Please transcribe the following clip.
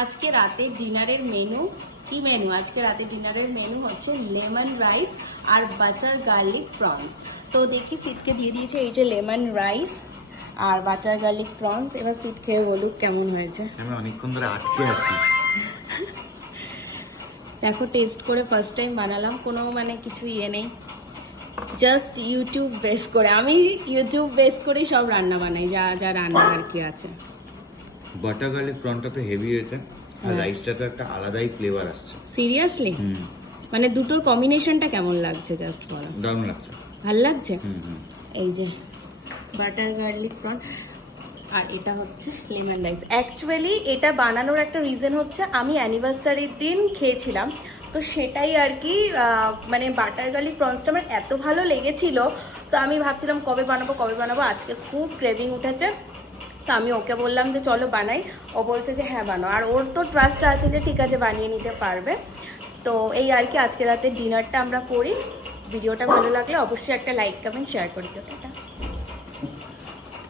আজকে রাতে ডিনারের মেনু কি মেনু আজকে রাতে ডিনারের মেনু হচ্ছে লেমন রাইস আর বাটার গার্লিক প্রনস। তো দেখি সিটকে দিয়ে দিয়েছে এই যে লেমন রাইস আর বাটার গার্লিক প্রনস। এবার সিট খেয়ে বলুক কেমন হয়েছে। আমি অনেকক্ষণ ধরে আটকে আছি। দেখো টেস্ট করে ফার্স্ট টাইম বানালাম, কোনো মানে কিছু ইয়ে নেই, জাস্ট ইউটিউব বেস করে। আমি ইউটিউব বেস করেই সব রান্না বানাই, যা যা রান্না আর কি আছে। বাটার গার্লিক প্রনটা তো হেভি হয়েছে, আর রাইসটা তো একটা আলাদাই ফ্লেভার আসছে। সিরিয়াসলি মানে দুটোর কম্বিনেশনটা কেমন লাগছে জাস্ট বলো। দারুণ লাগছে। ভাল লাগছে। হুম। এই যে বাটার গার্লিক প্রন আর এটা হচ্ছে লেমন রাইস। অ্যাকচুয়ালি এটা বানানোর একটা রিজন হচ্ছে আমি অ্যানিভার্সারির দিন খেয়েছিলাম, তো সেটাই আর কি। মানে বাটার গার্লিক প্রনসটা আমার এত ভালো লেগেছিল, তো আমি ভাবছিলাম কবে বানাবো। আজকে খুব ক্রেভিং উঠেছে, তো আমি ওকে বললাম যে চলো বানাই। ও বলছে যে হ্যাঁ বানাও, আর ওর তো ট্রাস্ট আছে যে ঠিক আছে বানিয়ে নিতে পারবে। তো এই আর কি আজকে রাতে ডিনারটা আমরা করি। ভিডিওটা ভালো লাগলে অবশ্যই একটা লাইক কমেন্ট শেয়ার করে দিও।